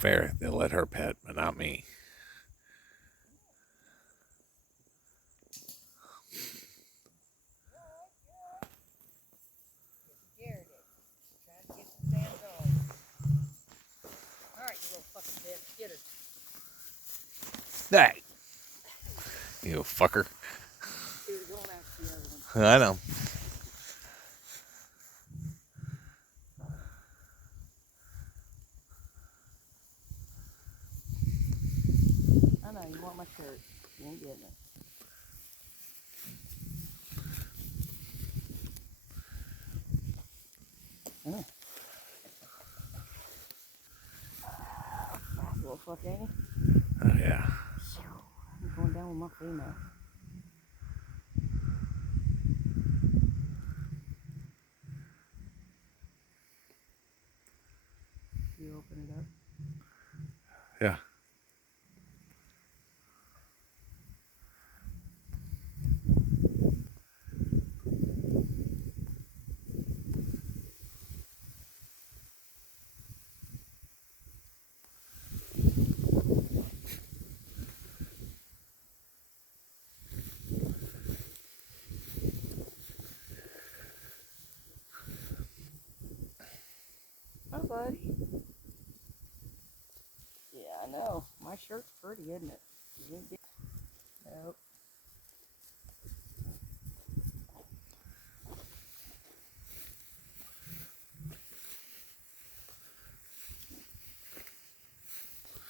fair. They'll let her pet, but not me. Scared it. Trying to get some sand on. Alright, you little fucking bitch. Get her. Hey, you fucker. She was going after the other one. I know. I know, you want my shirt. You ain't getting it. Oh. Fast little fuck, ain't he? Oh, yeah. I'm going down with my female. You open it up. Yeah. Hi, buddy. Yeah, I know. My shirt's pretty, isn't it? You ain't get... Nope.